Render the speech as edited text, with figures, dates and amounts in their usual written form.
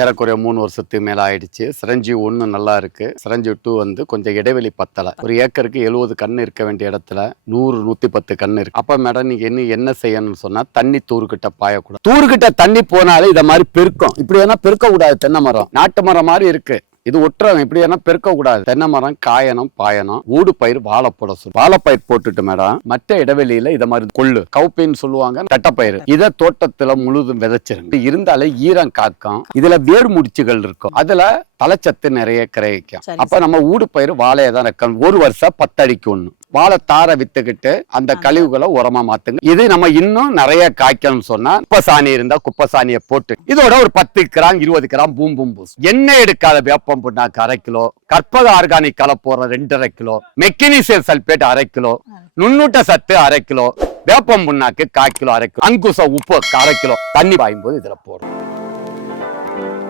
ஏறக்குறைய 3 வருஷத்துக்கு மேல ஆயிடுச்சு. சிரஞ்சீவி 1 நல்லா இருக்கு. சிரஞ்சீவி 2 வந்து கொஞ்சம் இடைவெளி பத்தல. ஒரு ஏக்கருக்கு 70 கன்று இருக்க வேண்டிய இடத்துல 100, 110 கன்று இருக்கு. அப்ப மேடம் நீங்க என்ன செய்யணும்னு சொன்னா, தண்ணி தூர்கிட்ட பாயக்கூடாது. தூர்கிட்ட தண்ணி போனாலே இத மாதிரி பெருக்கும். இப்படி வேணா பெருக்க கூடாது. தென்னை மரம் நாட்டு மரம் மாதிரி இருக்கு. இது ஒட்டுறவன் இப்படி என்ன பெருக்க கூடாது. தென்னை மரம் காயணும் பாயணும். ஊடு பயிர் வாழைப்போட சொல்லு. வாழைப்பயிர் போட்டுட்டு மேடம் மற்ற இடைவெளியில இத மாதிரி கொள்ளு கவுப்பின்னு சொல்லுவாங்க, தட்டைப்பயிர். இதை தோட்டத்துல முழுதும் விதைச்சிருங்க. இருந்தாலே ஈரம் காக்கும். இதுல வேர் முடிச்சுகள் இருக்கும். அதுல தலைச்சத்து நிறைய கிடைக்கும். அப்ப நம்ம ஊடு பயிர் வாழையை தான் வைக்கணும். 1 வருஷம் 10 அடிக்கு 1 வாழை தாரை வித்துக்கிட்டு அந்த கழிவுகளை உரமா மாத்துங்க. இது நம்ம இன்னும் நிறைய காய்க்கணும்னு சொன்னா குப்பை சாணி இருந்தா குப்பை சாணியை போட்டு இதோட ஒரு 10 கிராம் 20 கிராம் பூம்பும் பூஸ். எண்ணெய் எடுக்காத வேப்பம் புண்ணாக்கு 1/2 கிலோ, கற்பக ஆர்கானிக் கலப்போற 2.5 கிலோ, மெக்னீசியம் சல்பேட் 1/2 கிலோ, நுண்ணூட்ட சத்து 1/2 கிலோ, வேப்பம் புண்ணாக்கு 1/4 கிலோ, 1/2 கிலோ, அங்குச உப்பு 1/2 கிலோ. தண்ணி பாயும் போது இதுல போடும்.